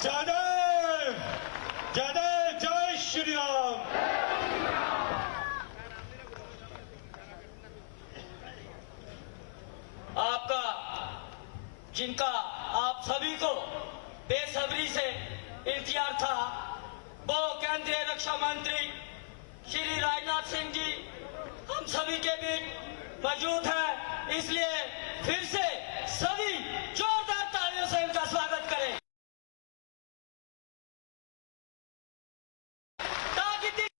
जय जय जय श्री राम। आपका जिनका आप सभी को बेसब्री से इंतजार था, वो केंद्रीय रक्षा मंत्री श्री राजनाथ सिंह जी हम सभी के बीच मौजूद हैं। इसलिए फिर से सभी जोरदार तालियों से इनका स्वागत करें ताकि दिल्ली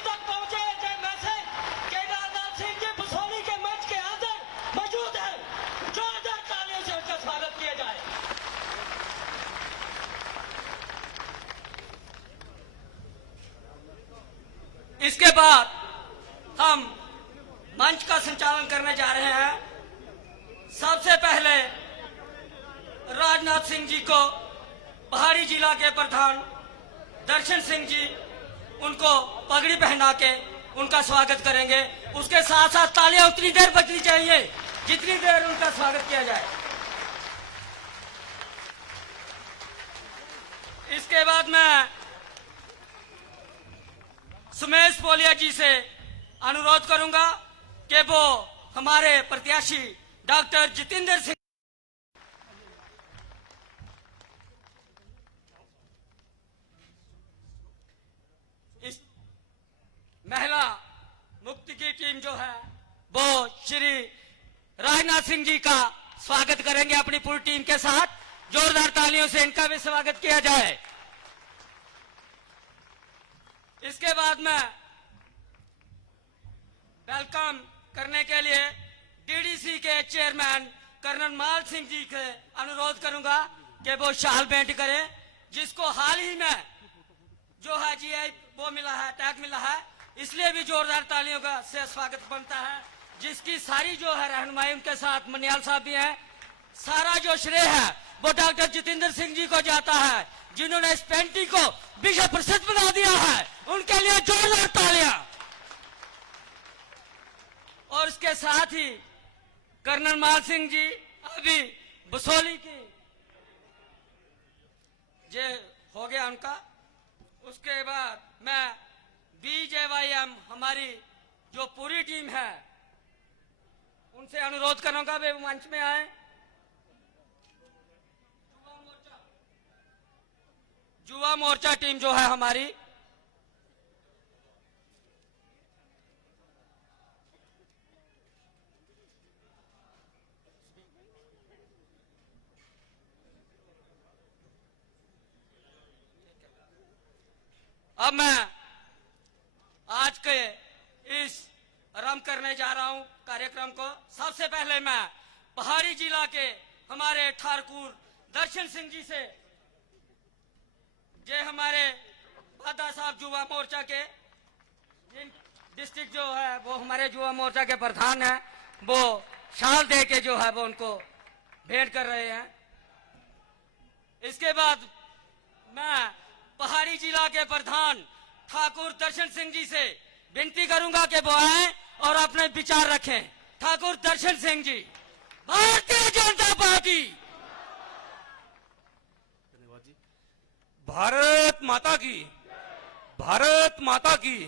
तक पहुंचे ये मैसेज कि राजनाथ सिंह जी बसोली के मंच के अंदर मौजूद हैं। जोरदार तालियों से उनका स्वागत किया जाए। इसके बाद हम मंच का संचालन करने जा रहे हैं। सबसे पहले राजनाथ सिंह जी को पहाड़ी जिला के प्रधान दर्शन सिंह जी उनको पगड़ी पहना के उनका स्वागत करेंगे। उसके साथ साथ तालियां उतनी देर बजनी चाहिए जितनी देर उनका स्वागत किया जाए। इसके बाद मैं सुमेश पोलिया जी से अनुरोध करूंगा कि वो हमारे प्रत्याशी डॉक्टर जितेंद्र सिंह इस महिला मुक्ति की टीम जो है वो श्री राजनाथ सिंह जी का स्वागत करेंगे अपनी पूरी टीम के साथ। जोरदार तालियों से इनका भी स्वागत किया जाए। इसके बाद मैं वेलकम करने के लिए डीडीसी के चेयरमैन कर्नल माल सिंह जी से अनुरोध करूंगा कि वो शाल भेंट करें, जिसको हाल ही में जो है जीआई वो मिला है, टैग मिला है, इसलिए भी जोरदार तालियों का से स्वागत बनता है। जिसकी सारी जो है रहनुमाई उनके साथ मनियाल साहब भी हैं। सारा जो श्रेय है वो डॉक्टर जितेंद्र सिंह जी को जाता है, जिन्होंने इस पेंटिंग को विश्व प्रसिद्ध बना दिया है। उनके लिए जोरदार तालियां। और इसके साथ ही कर्नल माल सिंह जी अभी बसोली की ये हो गया उनका। उसके बाद मैं बीजेवाईएम हमारी जो पूरी टीम है उनसे अनुरोध करूंगा वे मंच में आए। युवा मोर्चा टीम जो है हमारी, अब मैं आज के इस आरंभ करने जा रहा हूं कार्यक्रम को। सबसे पहले मैं पहाड़ी जिला के हमारे ठाकुर दर्शन सिंह जी से, ये हमारे बादा साहब युवा मोर्चा के डिस्ट्रिक्ट जो है वो हमारे युवा मोर्चा के प्रधान हैं, वो शाल दे के जो है वो उनको भेंट कर रहे हैं। इसके बाद मैं पहाड़ी जिला के प्रधान ठाकुर दर्शन सिंह जी से विनती करूंगा कि वो आए और अपने विचार रखें। ठाकुर दर्शन सिंह जी। भारतीय जनता पार्टी। भारत माता की, भारत माता की।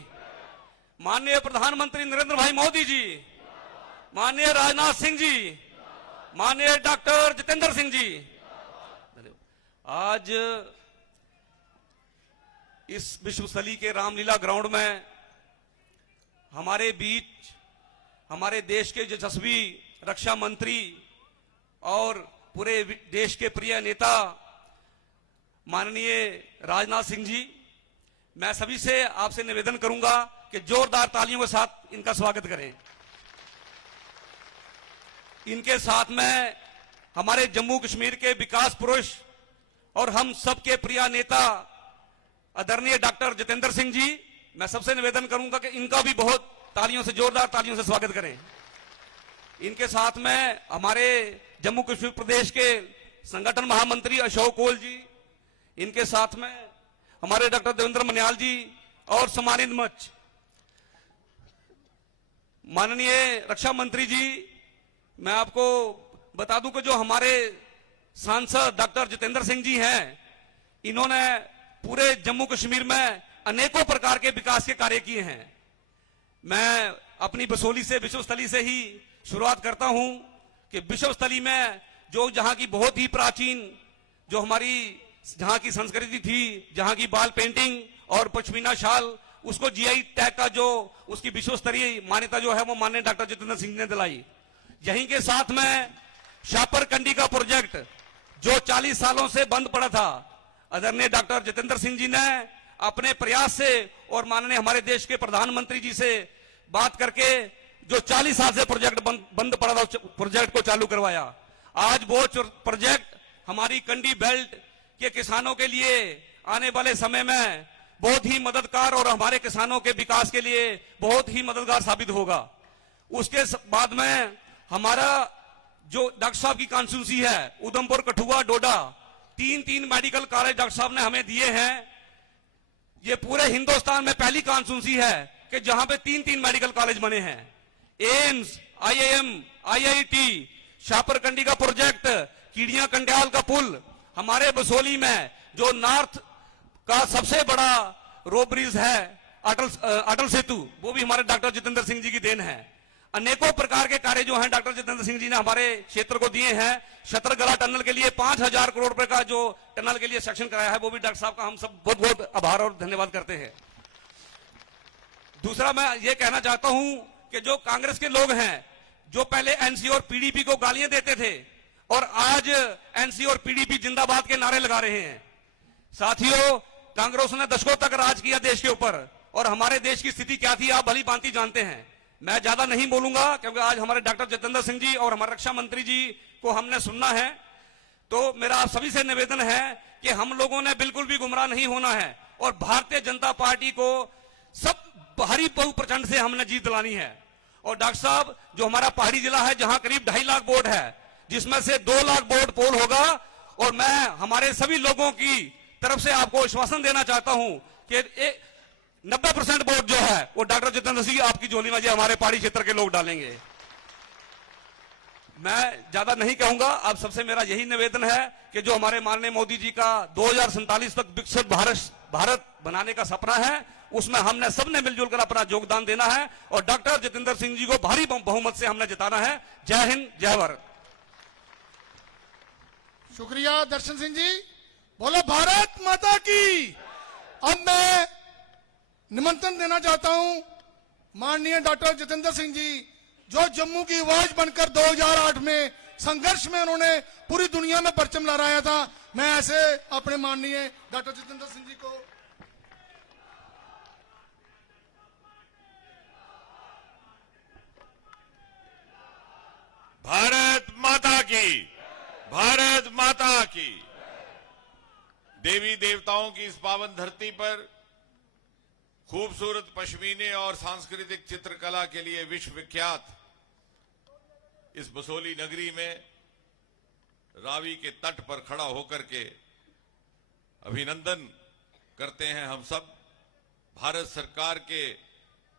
माननीय प्रधानमंत्री नरेंद्र भाई मोदी जी, माननीय राजनाथ सिंह जी, माननीय डॉक्टर जितेंद्र सिंह जी। आज इस विश्वस्थली के रामलीला ग्राउंड में हमारे बीच हमारे देश के यशस्वी रक्षा मंत्री और पूरे देश के प्रिय नेता माननीय राजनाथ सिंह जी, मैं सभी से आपसे निवेदन करूंगा कि जोरदार तालियों के साथ इनका स्वागत करें। इनके साथ में हमारे जम्मू कश्मीर के विकास पुरुष और हम सबके प्रिय नेता आदरणीय डॉक्टर जितेंद्र सिंह जी, मैं सबसे निवेदन करूंगा कि इनका भी बहुत तालियों से, जोरदार तालियों से स्वागत करें। इनके साथ में हमारे जम्मू कश्मीर प्रदेश के संगठन महामंत्री अशोक कोल जी, इनके साथ में हमारे डॉक्टर देवेंद्र मनियाल जी और सम्मानित मंच माननीय रक्षा मंत्री जी, मैं आपको बता दूं कि जो हमारे सांसद डॉक्टर जितेंद्र सिंह जी हैं, इन्होंने पूरे जम्मू कश्मीर में अनेकों प्रकार के विकास के कार्य किए हैं। मैं अपनी बसोली से, विश्वस्थली से ही शुरुआत करता हूं कि विश्वस्थली में जो जहां की बहुत ही प्राचीन, जो हमारी जहां की संस्कृति थी, जहां की बाल पेंटिंग और पश्मीना शाल, उसको जीआई टैग का जो उसकी विश्व स्तरीय मान्यता जो है वो माननीय डॉक्टर जितेंद्र सिंह ने दिलाई। यहीं के साथ में शापर कंडी का प्रोजेक्ट जो 40 सालों से बंद पड़ा था, आदरणीय डॉक्टर जितेंद्र सिंह जी ने अपने प्रयास से और माननीय हमारे देश के प्रधानमंत्री जी से बात करके जो 40 साल से प्रोजेक्ट बंद पड़ा था, प्रोजेक्ट को चालू करवाया। आज वो प्रोजेक्ट हमारी कंडी बेल्ट के किसानों के लिए आने वाले समय में बहुत ही मददगार और हमारे किसानों के विकास के लिए बहुत ही मददगार साबित होगा। उसके बाद में हमारा जो डॉक्टर साहब की कॉन्स्टिट्यूंसी है, उधमपुर, कठुआ, डोडा, 3 मेडिकल कॉलेज डॉक्टर साहब ने हमें दिए हैं। ये पूरे हिंदुस्तान में पहली कॉन्स्टिट्यूंसी है कि जहां पे 3 मेडिकल कॉलेज बने हैं। एम्स, आईआईएम, आईआईटी, शापरकंडी का प्रोजेक्ट, कीड़िया कंड्याल का पुल, हमारे बसोली में जो नॉर्थ का सबसे बड़ा रोप ब्रिज है अटल सेतु, वो भी हमारे डॉक्टर जितेंद्र सिंह जी की देन है। अनेकों प्रकार के कार्य जो हैं डॉक्टर जितेंद्र सिंह जी ने हमारे क्षेत्र को दिए हैं। शतरगला टनल के लिए 5000 करोड़ रुपए का जो टनल के लिए सेक्शन कराया है, वो भी डॉक्टर साहब का हम सब बहुत बहुत आभार और धन्यवाद करते हैं। दूसरा मैं ये कहना चाहता हूं कि जो कांग्रेस के लोग हैं, जो पहले एनसी और पीडीपी को गालियां देते थे और आज एनसी और पीडीपी जिंदाबाद के नारे लगा रहे हैं। साथियों, कांग्रेस ने दशकों तक राज किया देश के ऊपर और हमारे देश की स्थिति क्या थी आप भली भांति जानते हैं। मैं ज्यादा नहीं बोलूंगा क्योंकि आज हमारे डॉक्टर जितेंद्र सिंह जी और हमारे रक्षा मंत्री जी को हमने सुनना है। तो मेरा आप सभी से निवेदन है कि हम लोगों ने बिल्कुल भी गुमराह नहीं होना है और भारतीय जनता पार्टी को सब भारी बहु प्रचंड से हमने जीत दिलानी है। और डॉक्टर साहब, जो हमारा पहाड़ी जिला है जहां करीब 2.5 लाख वोट है, जिसमें से 2 लाख वोट पोल होगा, और मैं हमारे सभी लोगों की तरफ से आपको आश्वासन देना चाहता हूं कि 90% वोट जो है वो डॉक्टर जितेंद्र सिंह आपकी झोली में हमारे पहाड़ी क्षेत्र के लोग डालेंगे। मैं ज्यादा नहीं कहूंगा, आप सबसे मेरा यही निवेदन है कि जो हमारे माननीय मोदी जी का 2047 तक विकसित भारत बनाने का सपना है, उसमें हमने सबने मिलजुल कर अपना योगदान देना है और डॉक्टर जितेंद्र सिंह जी को भारी बहुमत से हमने जिताना है। जय हिंद, जय भारत। शुक्रिया दर्शन सिंह जी। बोलो भारत माता की। अब मैं निमंत्रण देना चाहता हूं माननीय डॉक्टर जितेंद्र सिंह जी, जो जम्मू की आवाज बनकर 2008 में संघर्ष में उन्होंने पूरी दुनिया में परचम लहराया था। मैं ऐसे अपने माननीय डॉक्टर जितेंद्र सिंह जी को भारत माता की, भारत माता की। देवी देवताओं की इस पावन धरती पर खूबसूरत पश्मीने और सांस्कृतिक चित्रकला के लिए विश्व विख्यात इस बसोली नगरी में रावी के तट पर खड़ा होकर के अभिनंदन करते हैं हम सब। भारत सरकार के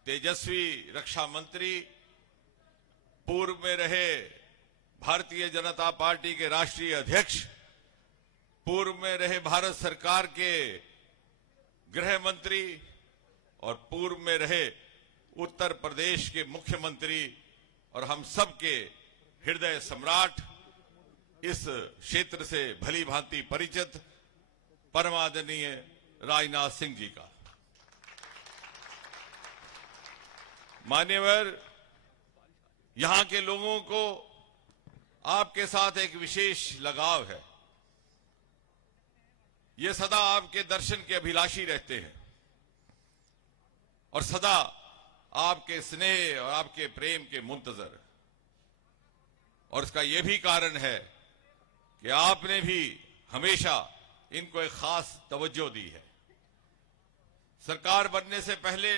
तेजस्वी रक्षा मंत्री, पूर्व में रहे भारतीय जनता पार्टी के राष्ट्रीय अध्यक्ष, पूर्व में रहे भारत सरकार के गृह मंत्री और पूर्व में रहे उत्तर प्रदेश के मुख्यमंत्री और हम सब के हृदय सम्राट, इस क्षेत्र से भली भांति परिचित परमादरणीय राजनाथ सिंह जी का। मान्यवर, यहां के लोगों को आपके साथ एक विशेष लगाव है। ये सदा आपके दर्शन के अभिलाषी रहते हैं और सदा आपके स्नेह और आपके प्रेम के मुंतजर। और इसका यह भी कारण है कि आपने भी हमेशा इनको एक खास तवज्जो दी है। सरकार बनने से पहले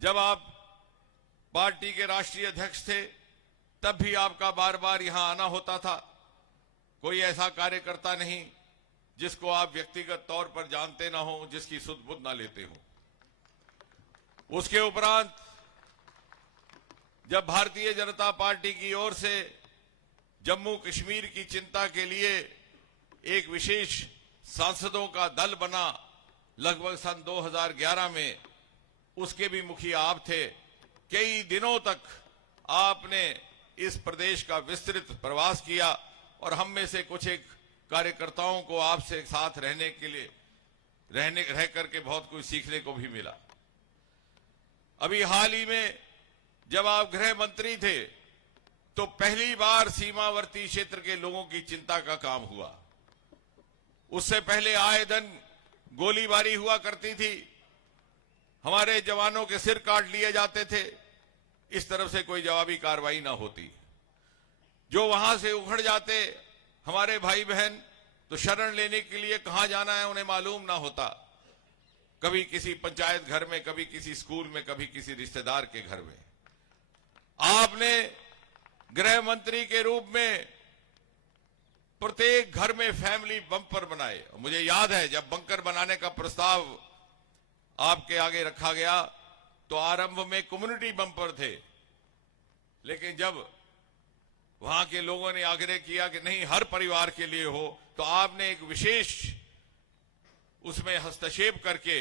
जब आप पार्टी के राष्ट्रीय अध्यक्ष थे, तब भी आपका बार बार यहां आना होता था। कोई ऐसा कार्यकर्ता नहीं जिसको आप व्यक्तिगत तौर पर जानते ना हो, जिसकी सुध बुध ना लेते हो। उसके उपरांत जब भारतीय जनता पार्टी की ओर से जम्मू कश्मीर की चिंता के लिए एक विशेष सांसदों का दल बना लगभग सन 2011 में, उसके भी मुखिया आप थे। कई दिनों तक आपने इस प्रदेश का विस्तृत प्रवास किया और हम में से कुछ एक कार्यकर्ताओं को आपसे साथ रहने के लिए रह करके बहुत कुछ सीखने को भी मिला। अभी हाल ही में जब आप गृह मंत्री थे तो पहली बार सीमावर्ती क्षेत्र के लोगों की चिंता का काम हुआ। उससे पहले आए दिन गोलीबारी हुआ करती थी, हमारे जवानों के सिर काट लिए जाते थे, इस तरफ से कोई जवाबी कार्रवाई ना होती। जो वहां से उखड़ जाते हमारे भाई बहन तो शरण लेने के लिए कहां जाना है उन्हें मालूम ना होता। कभी किसी पंचायत घर में, कभी किसी स्कूल में, कभी किसी रिश्तेदार के घर में। आपने गृह मंत्री के रूप में प्रत्येक घर में फैमिली बंपर बनाए। मुझे याद है जब बंकर बनाने का प्रस्ताव आपके आगे रखा गया तो आरंभ में कम्युनिटी बंपर थे, लेकिन जब वहां के लोगों ने आग्रह किया कि नहीं हर परिवार के लिए हो, तो आपने एक विशेष उसमें हस्तक्षेप करके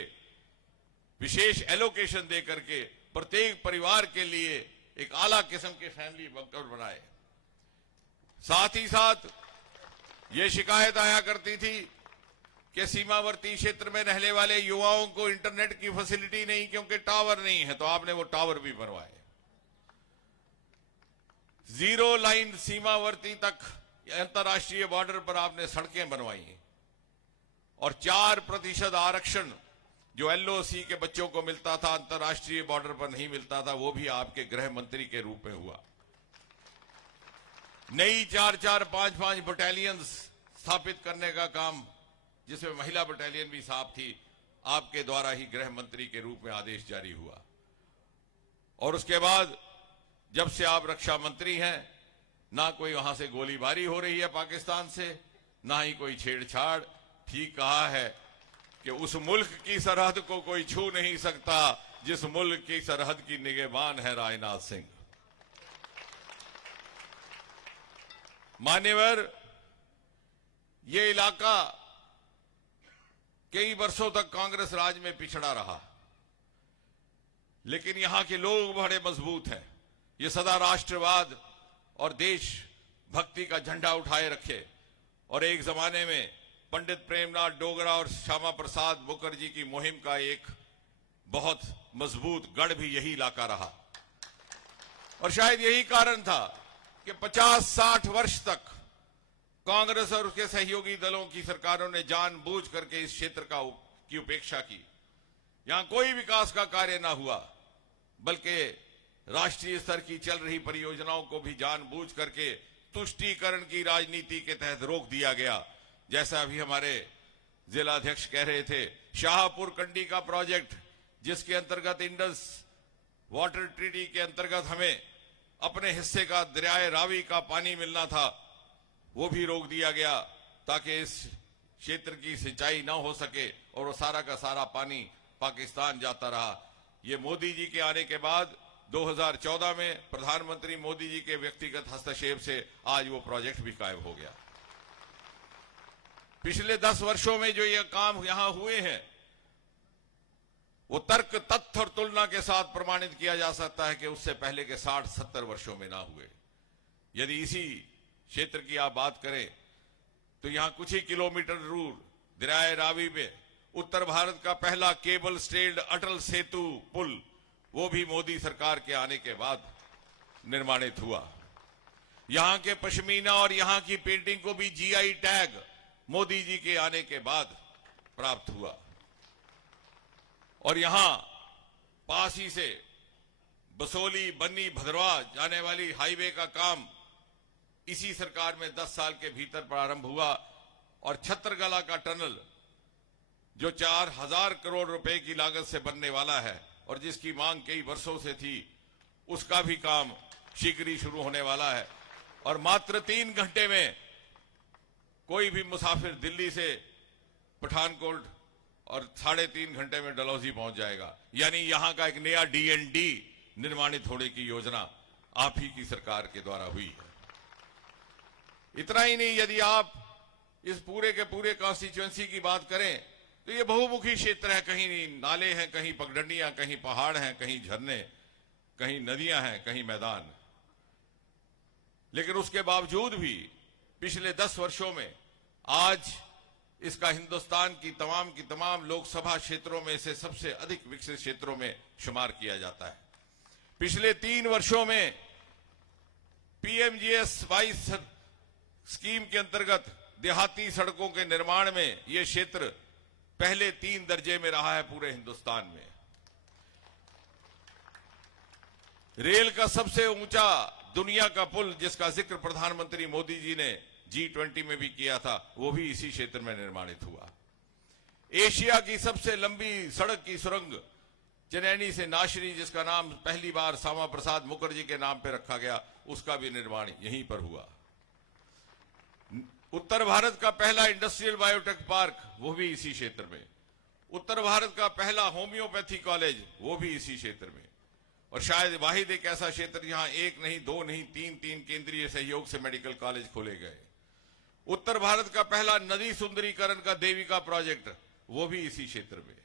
विशेष एलोकेशन दे करके प्रत्येक परिवार के लिए एक आला किस्म के फैमिली बंकर बनाए। साथ ही साथ ये शिकायत आया करती थी कि सीमावर्ती क्षेत्र में रहने वाले युवाओं को इंटरनेट की फैसिलिटी नहीं क्योंकि टावर नहीं है, तो आपने वो टावर भी बनवाए। 0 लाइन सीमावर्ती तक अंतर्राष्ट्रीय बॉर्डर पर आपने सड़कें बनवाई और 4% आरक्षण जो LOC के बच्चों को मिलता था अंतर्राष्ट्रीय बॉर्डर पर नहीं मिलता था, वो भी आपके गृह मंत्री के रूप में हुआ। नई 4-4, 5-5 बटालियंस स्थापित करने का काम, जिसमें महिला बटालियन भी साफ थी, आपके द्वारा ही गृह मंत्री के रूप में आदेश जारी हुआ। और उसके बाद जब से आप रक्षा मंत्री हैं, ना कोई वहां से गोलीबारी हो रही है पाकिस्तान से, ना ही कोई छेड़छाड़। ठीक कहा है कि उस मुल्क की सरहद को कोई छू नहीं सकता जिस मुल्क की सरहद की निगहबान है राजनाथ सिंह। मान्यवर, ये इलाका कई वर्षों तक कांग्रेस राज में पिछड़ा रहा, लेकिन यहां के लोग बड़े मजबूत हैं। ये सदा राष्ट्रवाद और देश भक्ति का झंडा उठाए रखे। और एक जमाने में पंडित प्रेमनाथ डोगरा और श्यामा प्रसाद मुखर्जी की मुहिम का एक बहुत मजबूत गढ़ भी यही इलाका रहा। और शायद यही कारण था कि 50-60 वर्ष तक कांग्रेस और उसके सहयोगी दलों की सरकारों ने जानबूझ करके इस क्षेत्र की उपेक्षा की। यहां कोई विकास का कार्य ना हुआ, बल्कि राष्ट्रीय स्तर की चल रही परियोजनाओं को भी जानबूझ करके तुष्टीकरण की राजनीति के तहत रोक दिया गया। जैसा अभी हमारे जिला अध्यक्ष कह रहे थे, शाहपुर कंडी का प्रोजेक्ट, जिसके अंतर्गत इंडस वाटर ट्रीटी के अंतर्गत हमें अपने हिस्से का दरियाए रावी का पानी मिलना था, वो भी रोक दिया गया ताकि इस क्षेत्र की सिंचाई ना हो सके और वो सारा का सारा पानी पाकिस्तान जाता रहा। ये मोदी जी के आने के बाद 2014 में प्रधानमंत्री मोदी जी के व्यक्तिगत हस्तक्षेप से आज वो प्रोजेक्ट भी कायम हो गया। पिछले 10 वर्षों में जो ये काम यहां हुए हैं, वो तर्क, तथ्य और तुलना के साथ प्रमाणित किया जा सकता है कि उससे पहले के 60-70 वर्षों में ना हुए। यदि इसी क्षेत्र की आप बात करें तो यहां कुछ ही किलोमीटर दूर दरियाए रावी में उत्तर भारत का पहला केबल स्टेल्ड अटल सेतु पुल, वो भी मोदी सरकार के आने के बाद निर्माणित हुआ। यहां के पश्मीना और यहां की पेंटिंग को भी GI टैग मोदी जी के आने के बाद प्राप्त हुआ। और यहां पास ही से बसोली, बन्नी, भद्रवाह जाने वाली हाईवे का काम इसी सरकार में 10 साल के भीतर प्रारंभ हुआ। और छत्रगला का टनल जो 4000 करोड़ रुपए की लागत से बनने वाला है और जिसकी मांग कई वर्षों से थी, उसका भी काम शीघ्र ही शुरू होने वाला है। और मात्र 3 घंटे में कोई भी मुसाफिर दिल्ली से पठानकोट और 3.5 घंटे में डलहौजी पहुंच जाएगा। यानी यहां का एक नया DND निर्माणित होने की योजना आप ही की सरकार के द्वारा हुई है। इतना ही नहीं, यदि आप इस पूरे के पूरे कॉन्स्टिट्यूएंसी की बात करें तो ये बहुमुखी क्षेत्र है। कहीं नाले हैं, कहीं पगडंडियां, कहीं पहाड़ हैं, कहीं झरने, कहीं नदियां हैं, कहीं मैदान। लेकिन उसके बावजूद भी पिछले 10 वर्षों में आज इसका हिंदुस्तान की तमाम लोकसभा क्षेत्रों में से सबसे अधिक विकसित क्षेत्रों में शुमार किया जाता है। पिछले 3 वर्षों में पीएमजीएस 22 स्कीम के अंतर्गत देहाती सड़कों के निर्माण में यह क्षेत्र पहले 3 दर्जे में रहा है पूरे हिंदुस्तान में। रेल का सबसे ऊंचा दुनिया का पुल, जिसका जिक्र प्रधानमंत्री मोदी जी ने G20 में भी किया था, वो भी इसी क्षेत्र में निर्माणित हुआ। एशिया की सबसे लंबी सड़क की सुरंग चनैनी से नाशरी, जिसका नाम पहली बार श्यामा प्रसाद मुखर्जी के नाम पर रखा गया, उसका भी निर्माण यहीं पर हुआ। उत्तर भारत का पहला इंडस्ट्रियल बायोटेक पार्क, वो भी इसी क्षेत्र में। उत्तर भारत का पहला होम्योपैथी कॉलेज, वो भी इसी क्षेत्र में। और शायद वाहिद एक ऐसा क्षेत्र जहां 1 नहीं, 2 नहीं, 3 केंद्रीय सहयोग से मेडिकल कॉलेज खोले गए। उत्तर भारत का पहला नदी सुंदरीकरण का देविका प्रोजेक्ट, वो भी इसी क्षेत्र में।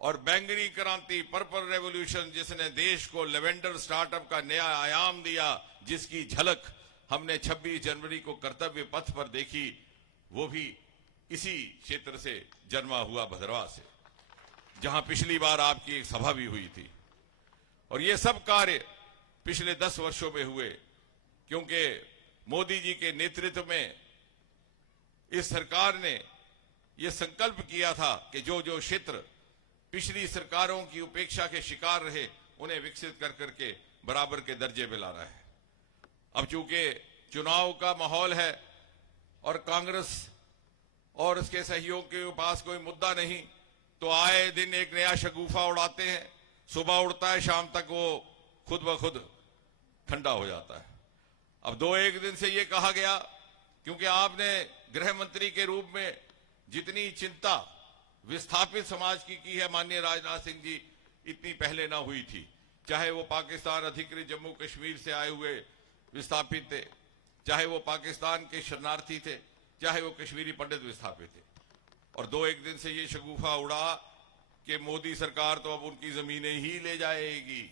और बैंगनी क्रांति, पर्पल रेवोल्यूशन, जिसने देश को लेवेंडर स्टार्टअप का नया आयाम दिया, जिसकी झलक हमने 26 जनवरी को कर्तव्य पथ पर देखी, वो भी इसी क्षेत्र से जन्मा हुआ, भद्रवा से, जहां पिछली बार आपकी एक सभा भी हुई थी। और ये सब कार्य पिछले 10 वर्षों में हुए, क्योंकि मोदी जी के नेतृत्व में इस सरकार ने यह संकल्प किया था कि जो जो क्षेत्र पिछली सरकारों की उपेक्षा के शिकार रहे, उन्हें विकसित कर करके बराबर के दर्जे में लाना है। अब चूंकि चुनाव का माहौल है और कांग्रेस और उसके सहयोग के पास कोई मुद्दा नहीं, तो आए दिन एक नया शगुफा उड़ाते हैं। सुबह उड़ता है, शाम तक वो खुद ब खुद ठंडा हो जाता है। अब 2-1 दिन से ये कहा गया, क्योंकि आपने गृह मंत्री के रूप में जितनी चिंता विस्थापित समाज की है माननीय राजनाथ सिंह जी, इतनी पहले ना हुई थी। चाहे वो पाकिस्तान अधिकृत जम्मू कश्मीर से आए हुए विस्थापित थे, चाहे वो पाकिस्तान के शरणार्थी थे, चाहे वो कश्मीरी पंडित विस्थापित थे। और 2-1 दिन से ये शगुफा उड़ा कि मोदी सरकार तो अब उनकी जमीनें ही ले जाएगी।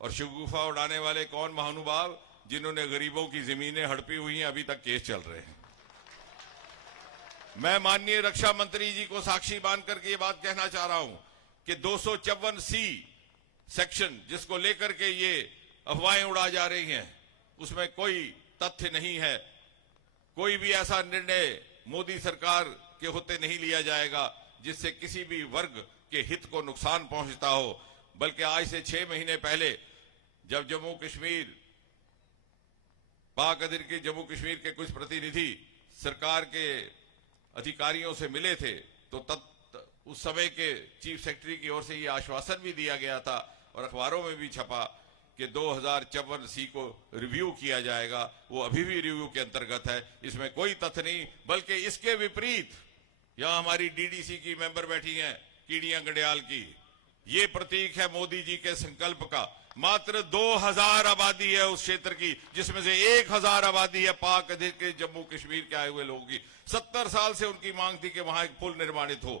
और शगुफा उड़ाने वाले कौन महानुभाव, जिन्होंने गरीबों की जमीनें हड़पी हुई हैं, अभी तक केस चल रहे हैं। मैं माननीय रक्षा मंत्री जी को साक्षी मान करके ये बात कहना चाह रहा हूं कि 254C सेक्शन, जिसको लेकर के ये अफवाहें उड़ा जा रही हैं, उसमें कोई तथ्य नहीं है। कोई भी ऐसा निर्णय मोदी सरकार के होते नहीं लिया जाएगा जिससे किसी भी वर्ग के हित को नुकसान पहुंचता हो। बल्कि आज से 6 महीने पहले जब जम्मू कश्मीर, पाक अधिकृत जम्मू कश्मीर के कुछ प्रतिनिधि सरकार के अधिकारियों से मिले थे, तो उस समय के चीफ सेक्रेटरी की ओर से यह आश्वासन भी दिया गया था और अखबारों में भी छपा कि 2054C को रिव्यू किया जाएगा। वो अभी भी रिव्यू के अंतर्गत है, इसमें कोई तथ्य नहीं। बल्कि इसके विपरीत यहां हमारी डीडीसी की मेंबर बैठी हैं, कीड़ियां गंडियाल की, ये प्रतीक है मोदी जी के संकल्प का। मात्र 2000 आबादी है उस क्षेत्र की, जिसमें से 1000 आबादी है पाक अधिकृत जम्मू कश्मीर के आए हुए लोगों की। 70 साल से उनकी मांग थी कि वहां एक पुल निर्माणित हो,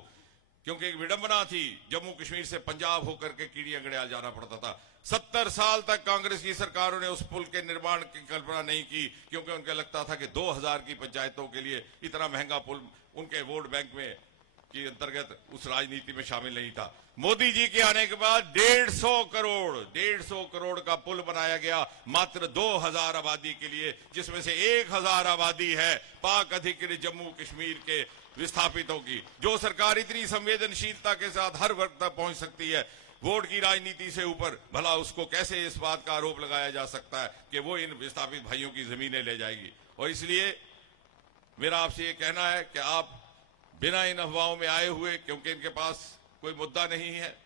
क्योंकि एक विडंबना थी, जम्मू कश्मीर से पंजाब होकर के कीड़ियां गंडियाल जाना पड़ता था। 70 साल तक कांग्रेस की सरकारों ने उस पुल के निर्माण की कल्पना नहीं की, क्योंकि उनको लगता था कि 2000 की पंचायतों के लिए इतना महंगा पुल उनके वोट बैंक में के अंतर्गत उस राजनीति में शामिल नहीं था। मोदी जी के आने के बाद 150 करोड़ का पुल बनाया गया मात्र 2000 आबादी के लिए, जिसमें से 1000 आबादी है पाक अधिकृत जम्मू कश्मीर के विस्थापितों की। जो सरकार इतनी संवेदनशीलता के साथ हर वर्ग तक पहुंच सकती है, वोट की राजनीति से ऊपर, भला उसको कैसे इस बात का आरोप लगाया जा सकता है कि वो इन विस्थापित भाइयों की जमीनें ले जाएगी। और इसलिए मेरा आपसे ये कहना है कि आप बिना इन अफवाहों में आए हुए, क्योंकि इनके पास कोई मुद्दा नहीं है,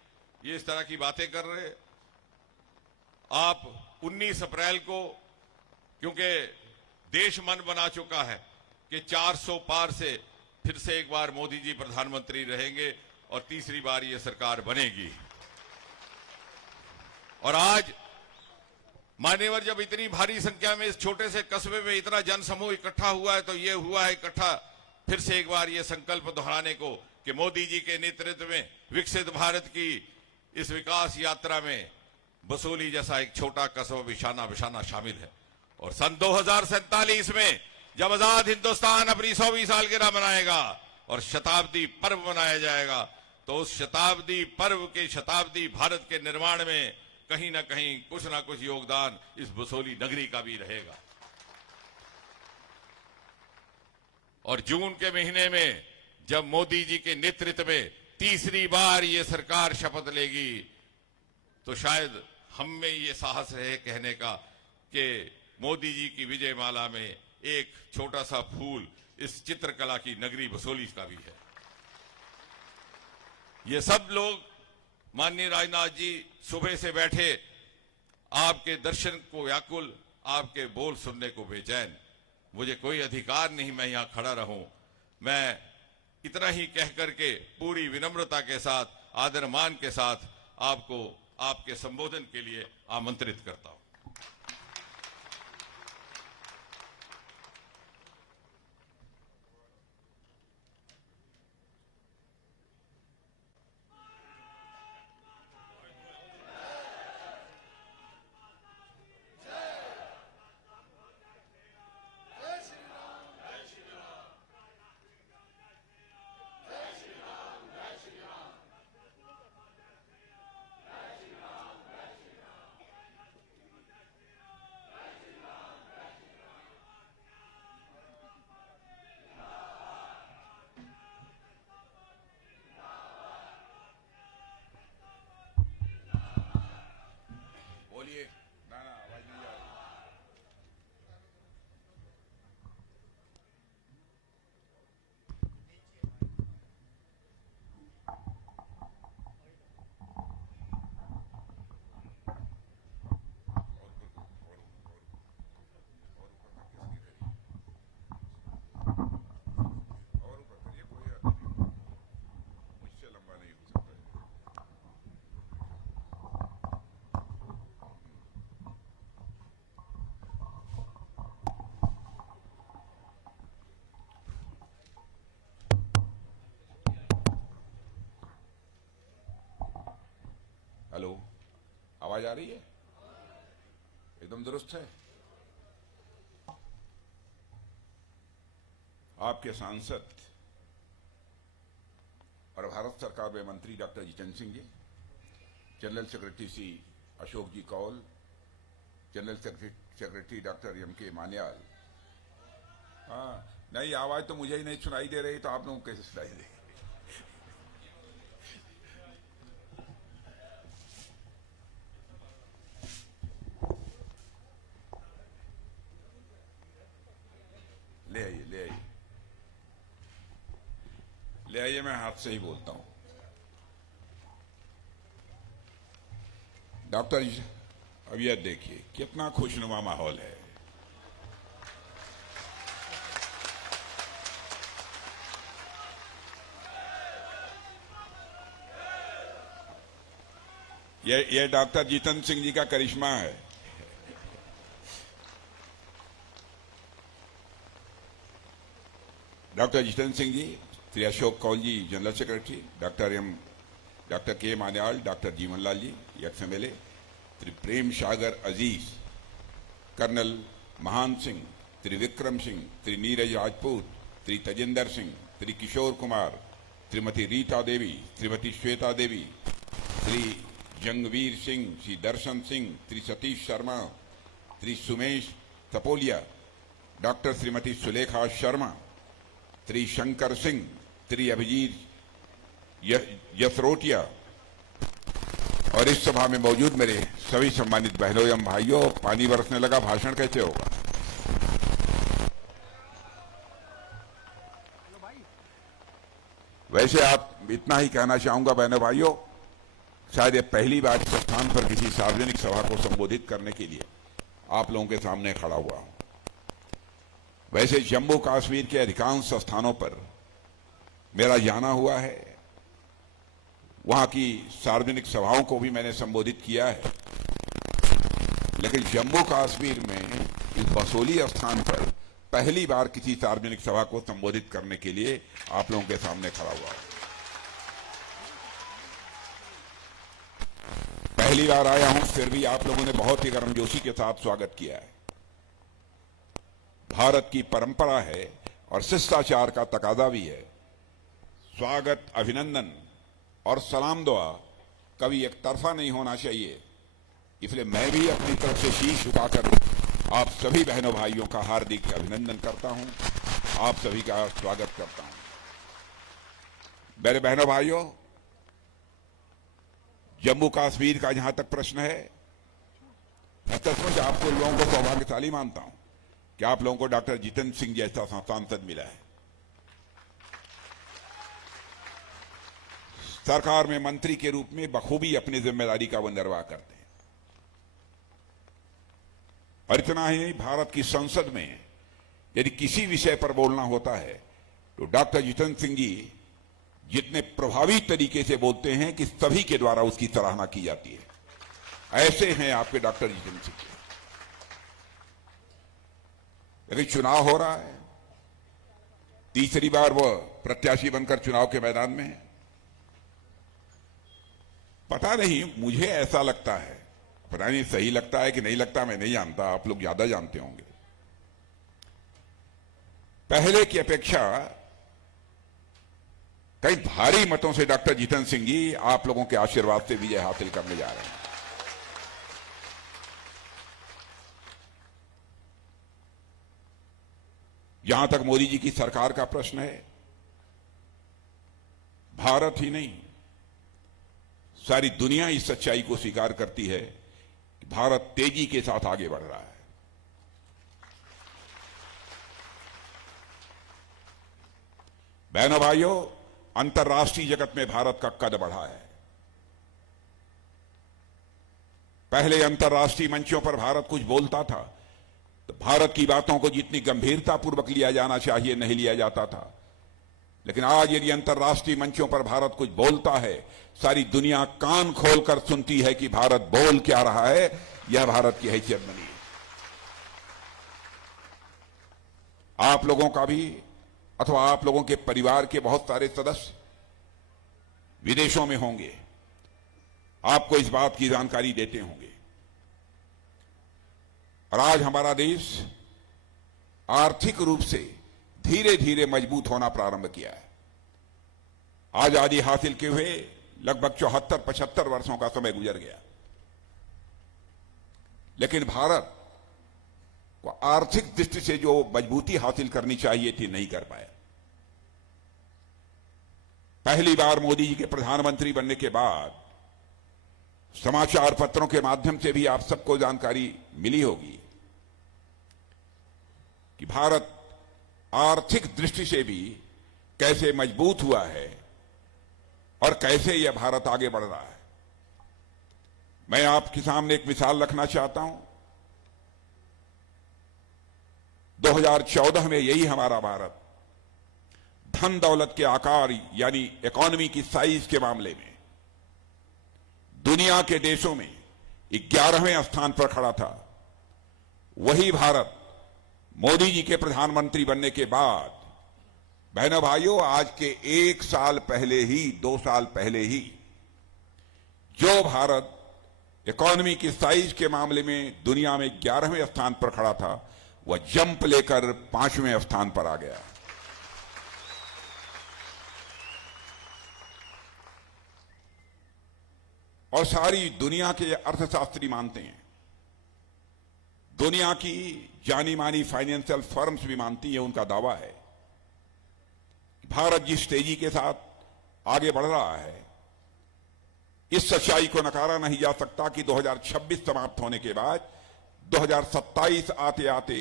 ये इस तरह की बातें कर रहे हैं। आप 19 अप्रैल को, क्योंकि देश मन बना चुका है कि 400 पार से फिर से एक बार मोदी जी प्रधानमंत्री रहेंगे और तीसरी बार ये सरकार बनेगी। और आज मान्यवर, जब इतनी भारी संख्या में इस छोटे से कस्बे में इतना जनसमूह इकट्ठा हुआ है तो ये हुआ है इकट्ठा फिर से एक बार ये संकल्प दोहराने को कि मोदी जी के नेतृत्व में विकसित भारत की इस विकास यात्रा में बसोली जैसा एक छोटा कस्बा भी शाना बिशाना शामिल है। और सन 2047 में जब आजाद हिंदुस्तान अपनी 100वीं सालगिरह मनाएगा और शताब्दी पर्व मनाया जाएगा, तो उस शताब्दी पर्व के शताब्दी भारत के निर्माण में कहीं ना कहीं कुछ ना कुछ योगदान इस बसोली नगरी का भी रहेगा। और जून के महीने में जब मोदी जी के नेतृत्व में तीसरी बार ये सरकार शपथ लेगी, तो शायद हम में ये साहस रहे कहने का कि मोदी जी की विजय माला में एक छोटा सा फूल इस चित्रकला की नगरी बसोली का भी है। ये सब लोग माननीय राजनाथ जी सुबह से बैठे आपके दर्शन को व्याकुल, आपके बोल सुनने को बेचैन। मुझे कोई अधिकार नहीं मैं यहां खड़ा रहूं। मैं इतना ही कह करके पूरी विनम्रता के साथ, आदर मान के साथ आपको आपके संबोधन के लिए आमंत्रित करता हूं। बोलिए। ना आवाज नहीं आ रही। और ऊपर करिए, कोई आदमी नहीं, मुझसे लंबा नहीं हो सकता। हेलो, आवाज आ रही है? एकदम दुरुस्त है। आपके सांसद और भारत सरकार में मंत्री doctor Jitendra Singh ji, general secretary Shri Ashok ji Kaul, general secretary doctor MK. Manyal. हाँ, नहीं आवाज तो मुझे ही नहीं सुनाई दे रही, तो आप लोगों को कैसे सुनाई देगी? ले आइए, ले आइए, ले आइए, मैं हाथ से ही बोलता हूं। डॉक्टर जी, अब यह देखिए कितना खुशनुमा माहौल है। ये डॉक्टर जितेंद्र सिंह जी का करिश्मा है। डॉक्टर जितेंद्र सिंह जी, श्री अशोक कौल जी जनरल सेक्रेटरी, डॉक्टर के मान्याल, डॉक्टर जीवनलाल जी एक्स-एमएलए, श्री प्रेम सागर अजीज, कर्नल महान सिंह, श्री विक्रम सिंह, श्री नीरज राजपूत, श्री तजिंदर सिंह, श्री किशोर कुमार, श्रीमती रीता देवी, श्रीमती श्वेता देवी, श्री जंगवीर सिंह, श्री दर्शन सिंह, श्री सतीश शर्मा, श्री सुमेश तपोलिया, डॉक्टर श्रीमती सुलेखा शर्मा, श्री शंकर सिंह, श्री अभिजीत यसरोटिया और इस सभा में मौजूद मेरे सभी सम्मानित बहनों एवं भाइयों। पानी बरसने लगा, भाषण कैसे होगा? वैसे आप इतना ही कहना चाहूंगा बहनों भाइयों, शायद ये पहली बार इस स्थान पर किसी सार्वजनिक सभा को संबोधित करने के लिए आप लोगों के सामने खड़ा हुआ हूं। वैसे जम्मू कश्मीर के अधिकांश स्थानों पर मेरा जाना हुआ है, वहां की सार्वजनिक सभाओं को भी मैंने संबोधित किया है, लेकिन जम्मू कश्मीर में इस बसोली स्थान पर पहली बार किसी सार्वजनिक सभा को संबोधित करने के लिए आप लोगों के सामने खड़ा हुआ हूं। पहली बार आया हूं, फिर भी आप लोगों ने बहुत ही गर्मजोशी के साथ स्वागत किया है। भारत की परंपरा है और शिष्टाचार का तकाजा भी है। स्वागत, अभिनंदन और सलाम दुआ कभी एक तरफा नहीं होना चाहिए। इसलिए मैं भी अपनी तरफ से शीश झुकाकर आप सभी बहनों भाइयों का हार्दिक अभिनंदन करता हूं, आप सभी का स्वागत करता हूं। मेरे बहनों भाइयों, जम्मू कश्मीर का जहां तक प्रश्न है, मैं सचमुच आपको लोगों को सौभाग्यशाली मानता हूं कि आप लोगों को डॉक्टर जितेंद्र सिंह जैसा सांसद मिला है। सरकार में मंत्री के रूप में बखूबी अपनी जिम्मेदारी का वो निर्वाह करते हैं। और इतना ही नहीं, भारत की संसद में यदि किसी विषय पर बोलना होता है तो डॉक्टर जितेंद्र सिंह जी जितने प्रभावी तरीके से बोलते हैं कि सभी के द्वारा उसकी सराहना की जाती है। ऐसे हैं आपके डॉक्टर जितेंद्र सिंह। लेकिन चुनाव हो रहा है, तीसरी बार वो प्रत्याशी बनकर चुनाव के मैदान में है। पता नहीं, मुझे ऐसा लगता है, पता नहीं सही लगता है कि नहीं लगता, मैं नहीं जानता, आप लोग ज्यादा जानते होंगे। पहले की अपेक्षा कई भारी मतों से डॉक्टर जितेंद्र सिंह जी आप लोगों के आशीर्वाद से विजय हासिल करने जा रहे हैं। जहां तक मोदी जी की सरकार का प्रश्न है, भारत ही नहीं सारी दुनिया इस सच्चाई को स्वीकार करती है कि भारत तेजी के साथ आगे बढ़ रहा है। बहनों भाइयों, अंतर्राष्ट्रीय जगत में भारत का कद बढ़ा है। पहले अंतर्राष्ट्रीय मंचों पर भारत कुछ बोलता था तो भारत की बातों को जितनी गंभीरतापूर्वक लिया जाना चाहिए नहीं लिया जाता था। लेकिन आज यदि अंतर्राष्ट्रीय मंचों पर भारत कुछ बोलता है, सारी दुनिया कान खोलकर सुनती है कि भारत बोल क्या रहा है। यह भारत की हैसियत बनी है। आप लोगों का भी अथवा आप लोगों के परिवार के बहुत सारे सदस्य विदेशों में होंगे, आपको इस बात की जानकारी देते होंगे। और आज हमारा देश आर्थिक रूप से धीरे धीरे मजबूत होना प्रारंभ किया है। आजादी हासिल किए हुए लगभग 74-75 वर्षों का समय गुजर गया, लेकिन भारत को आर्थिक दृष्टि से जो मजबूती हासिल करनी चाहिए थी नहीं कर पाया। पहली बार मोदी जी के प्रधानमंत्री बनने के बाद समाचार पत्रों के माध्यम से भी आप सबको जानकारी मिली होगी कि भारत आर्थिक दृष्टि से भी कैसे मजबूत हुआ है और कैसे यह भारत आगे बढ़ रहा है। मैं आपके सामने एक मिसाल रखना चाहता हूं। 2014 में यही हमारा भारत धन दौलत के आकार यानी इकोनॉमी की साइज के मामले में दुनिया के देशों में 11वें स्थान पर खड़ा था। वही भारत मोदी जी के प्रधानमंत्री बनने के बाद, बहनों भाइयों, आज के 1 साल पहले ही, 2 साल पहले ही जो भारत इकोनॉमी की साइज के मामले में दुनिया में 11वें स्थान पर खड़ा था, वह जंप लेकर 5वें स्थान पर आ गया। और सारी दुनिया के अर्थशास्त्री मानते हैं, दुनिया की जानी मानी फाइनेंशियल फर्म्स भी मानती हैं, उनका दावा है भारत जिस तेजी के साथ आगे बढ़ रहा है, इस सच्चाई को नकारा नहीं जा सकता कि 2026 समाप्त होने के बाद 2027 आते आते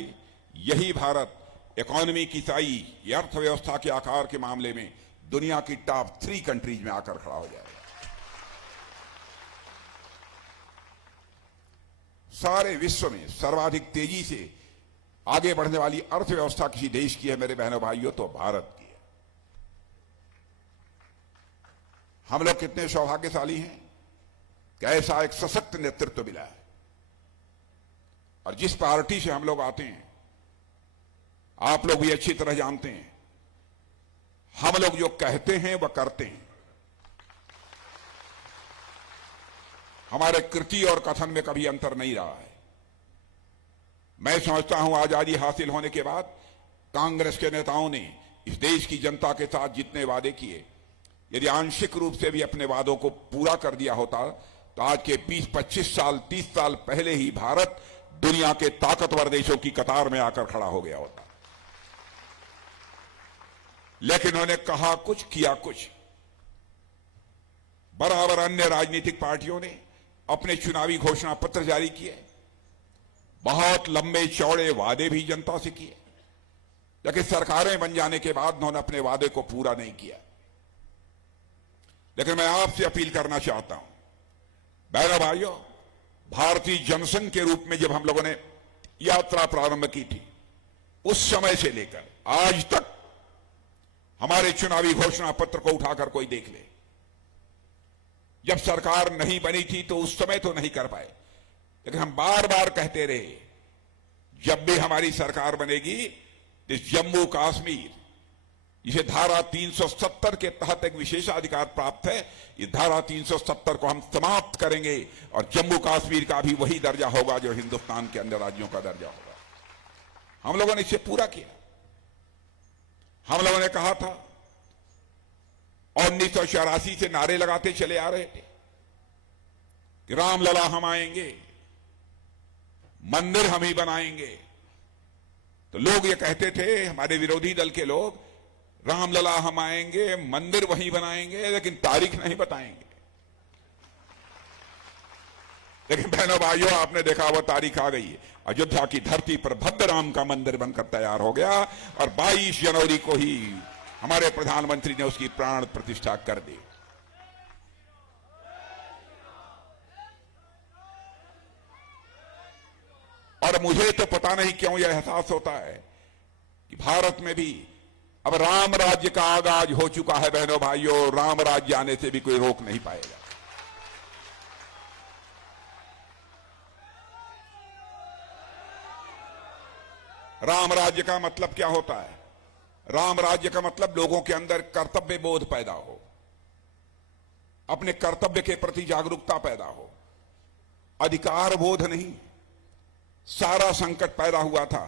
यही भारत इकोनॉमी की साइज, अर्थव्यवस्था के आकार के मामले में दुनिया की टॉप 3 कंट्रीज में आकर खड़ा हो जाएगा। सारे विश्व में सर्वाधिक तेजी से आगे बढ़ने वाली अर्थव्यवस्था किसी देश की है मेरे बहनों भाइयों, तो भारत की है। हम लोग कितने सौभाग्यशाली हैं कि ऐसा एक सशक्त नेतृत्व मिला है। और जिस पार्टी से हम लोग आते हैं, आप लोग भी अच्छी तरह जानते हैं, हम लोग जो कहते हैं वह करते हैं। हमारे कृति और कथन में कभी अंतर नहीं रहा है। मैं समझता हूं आजादी हासिल होने के बाद कांग्रेस के नेताओं ने इस देश की जनता के साथ जितने वादे किए, यदि आंशिक रूप से भी अपने वादों को पूरा कर दिया होता तो आज के 20-25 साल 30 साल पहले ही भारत दुनिया के ताकतवर देशों की कतार में आकर खड़ा हो गया होता। लेकिन उन्होंने कहा कुछ किया कुछ। बराबर अन्य राजनीतिक पार्टियों ने अपने चुनावी घोषणा पत्र जारी किए, बहुत लंबे चौड़े वादे भी जनता से किए, लेकिन सरकारें बन जाने के बाद उन्होंने अपने वादे को पूरा नहीं किया। लेकिन मैं आपसे अपील करना चाहता हूं, बहनों भाइयों, भारतीय जनसंघ के रूप में जब हम लोगों ने यात्रा प्रारंभ की थी, उस समय से लेकर आज तक हमारे चुनावी घोषणा पत्र को उठाकर कोई देख ले। जब सरकार नहीं बनी थी तो उस समय तो नहीं कर पाए, लेकिन हम बार बार कहते रहे, जब भी हमारी सरकार बनेगी तो जम्मू कश्मीर, जिसे धारा 370 के तहत एक विशेषाधिकार प्राप्त है, इस धारा 370 को हम समाप्त करेंगे और जम्मू कश्मीर का भी वही दर्जा होगा जो हिंदुस्तान के अन्य राज्यों का दर्जा होगा। हम लोगों ने इसे पूरा किया। हम लोगों ने कहा था, 1984 से नारे लगाते चले आ रहे थे कि रामलला हम आएंगे, मंदिर हम ही बनाएंगे। तो लोग ये कहते थे, हमारे विरोधी दल के लोग, रामलला हम आएंगे, मंदिर वहीं बनाएंगे, लेकिन तारीख नहीं बताएंगे। लेकिन बहनों भाइयों, आपने देखा वो तारीख आ गई है। अयोध्या की धरती पर भव्य राम का मंदिर बनकर तैयार हो गया और 22 जनवरी को ही हमारे प्रधानमंत्री ने उसकी प्राण प्रतिष्ठा कर दी। और मुझे तो पता नहीं क्यों यह एहसास होता है कि भारत में भी अब राम राज्य का आगाज हो चुका है। बहनों भाइयों, राम राज्य आने से भी कोई रोक नहीं पाएगा। राम राज्य का मतलब क्या होता है? राम राज्य का मतलब लोगों के अंदर कर्तव्य बोध पैदा हो, अपने कर्तव्य के प्रति जागरूकता पैदा हो, अधिकार बोध नहीं। सारा संकट पैदा हुआ था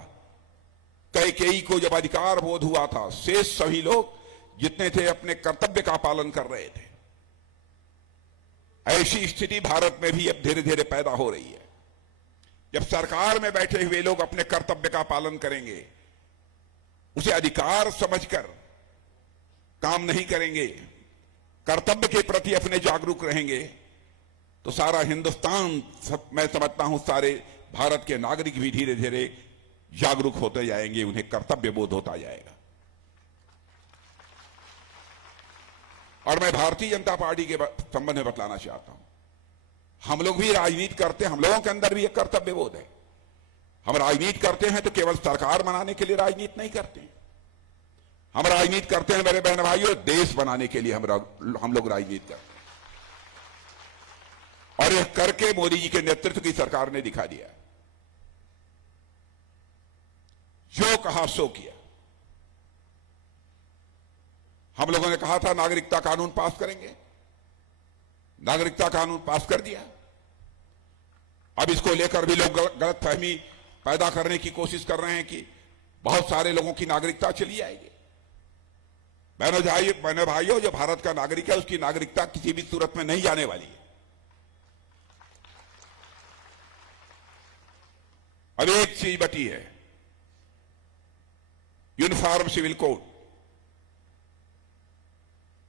कैकेयी को जब अधिकार बोध हुआ था, शेष सभी लोग जितने थे अपने कर्तव्य का पालन कर रहे थे। ऐसी स्थिति भारत में भी अब धीरे धीरे पैदा हो रही है। जब सरकार में बैठे हुए लोग अपने कर्तव्य का पालन करेंगे, उसे अधिकार समझकर काम नहीं करेंगे, कर्तव्य के प्रति अपने जागरूक रहेंगे, तो सारा हिंदुस्तान, मैं समझता हूं सारे भारत के नागरिक भी धीरे धीरे जागरूक होते जाएंगे, उन्हें कर्तव्य बोध होता जाएगा। और मैं भारतीय जनता पार्टी के संबंध में बतलाना चाहता हूं, हम लोग भी राजनीति करते हैं, हम लोगों के अंदर भी एक कर्तव्य बोध है। हम राजनीति करते हैं तो केवल सरकार बनाने के लिए राजनीति नहीं करते, हम राजनीति करते हैं मेरे बहन भाइयों, देश बनाने के लिए हम लोग राजनीति करते हैं। और यह करके मोदी जी के नेतृत्व की सरकार ने दिखा दिया, जो कहा सो किया। हम लोगों ने कहा था नागरिकता कानून पास करेंगे, नागरिकता कानून पास कर दिया। अब इसको लेकर भी लोग गलतफहमी पैदा करने की कोशिश कर रहे हैं कि बहुत सारे लोगों की नागरिकता चली जाएगी। बहनों भाइयों, जो भारत का नागरिक है उसकी नागरिकता किसी भी सूरत में नहीं जाने वाली है। अब एक चीज बची है, यूनिफॉर्म सिविल कोड।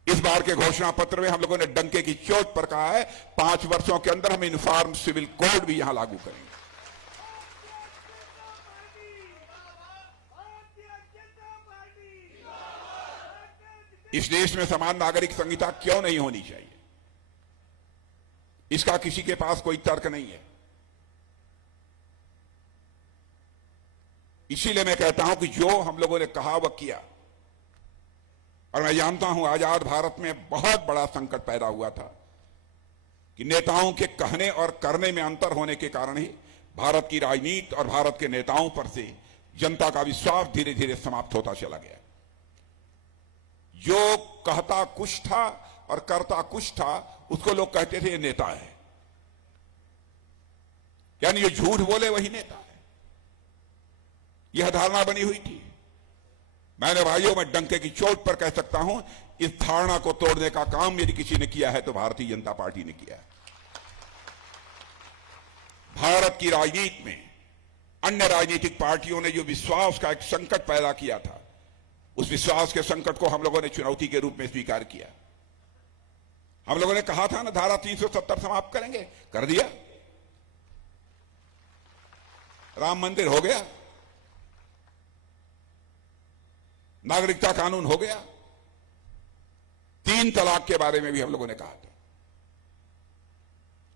इस बार के घोषणा पत्र में हम लोगों ने डंके की चोट पर कहा है 5 वर्षों के अंदर हम यूनिफॉर्म सिविल कोड भी यहां लागू करेंगे। इस देश में समान नागरिक संहिता क्यों नहीं होनी चाहिए, इसका किसी के पास कोई तर्क नहीं है। इसीलिए मैं कहता हूं कि जो हम लोगों ने कहा वह किया। और मैं जानता हूं आजाद भारत में बहुत बड़ा संकट पैदा हुआ था कि नेताओं के कहने और करने में अंतर होने के कारण ही भारत की राजनीति और भारत के नेताओं पर से जनता का विश्वास धीरे धीरे समाप्त होता चला गया। जो कहता कुछ था और करता कुछ था, उसको लोग कहते थे ये नेता है, यानी जो झूठ बोले वही नेता है। यह धारणा बनी हुई थी। मैंने भाइयों, मैं डंके की चोट पर कह सकता हूं, इस धारणा को तोड़ने का काम यदि किसी ने किया है तो भारतीय जनता पार्टी ने किया है। भारत की राजनीति में अन्य राजनीतिक पार्टियों ने जो विश्वास का एक संकट पैदा किया था, उस विश्वास के संकट को हम लोगों ने चुनौती के रूप में स्वीकार किया। हम लोगों ने कहा था ना, धारा 370 समाप्त करेंगे, कर दिया। राम मंदिर हो गया, नागरिकता कानून हो गया, 3 तलाक के बारे में भी हम लोगों ने कहा था।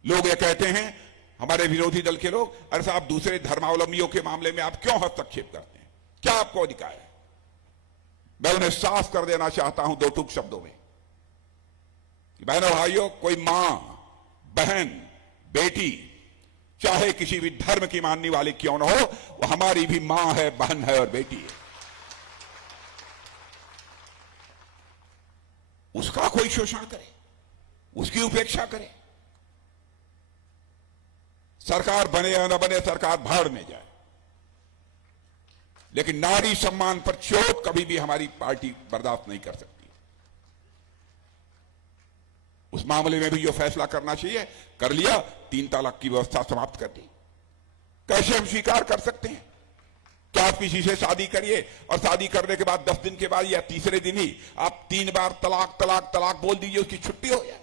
लोग ये कहते हैं, हमारे विरोधी दल के लोग, अरे साहब दूसरे धर्मावलंबियों के मामले में आप क्यों हस्तक्षेप करते हैं, क्या आपको अधिकार है? मैं उन्हें साफ कर देना चाहता हूं 2 टूक शब्दों में कि बहनों भाइयों, कोई मां, बहन, बेटी चाहे किसी भी धर्म की मानने वाली क्यों न हो, वो हमारी भी मां है, बहन है और बेटी है। उसका कोई शोषण करे, उसकी उपेक्षा करे, सरकार बने या न बने, सरकार भाड़ में जाए, लेकिन नारी सम्मान पर चोट कभी भी हमारी पार्टी बर्दाश्त नहीं कर सकती। उस मामले में भी जो फैसला करना चाहिए कर लिया, 3 तलाक की व्यवस्था समाप्त कर दी। कैसे हम स्वीकार कर सकते हैं? तो आप किसी से शादी करिए और शादी करने के बाद 10 दिन के बाद या तीसरे दिन ही आप 3 बार तलाक तलाक तलाक बोल दीजिए, उसकी छुट्टी हो जाए,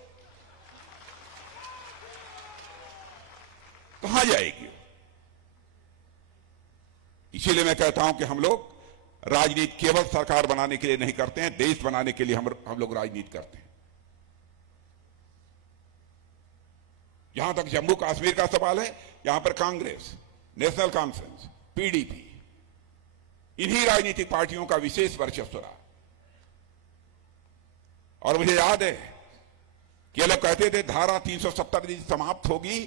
कहां जाएगी? इसीलिए मैं कहता हूं कि हम लोग राजनीति केवल सरकार बनाने के लिए नहीं करते हैं, देश बनाने के लिए हम लोग राजनीति करते हैं। जहां तक जम्मू कश्मीर का सवाल है, यहां पर कांग्रेस, नेशनल कॉन्फ्रेंस, पीडीपी, इन्हीं राजनीतिक पार्टियों का विशेष वर्चस्व रहा। और मुझे याद है कि ये लोग कहते थे धारा 370 यदि समाप्त होगी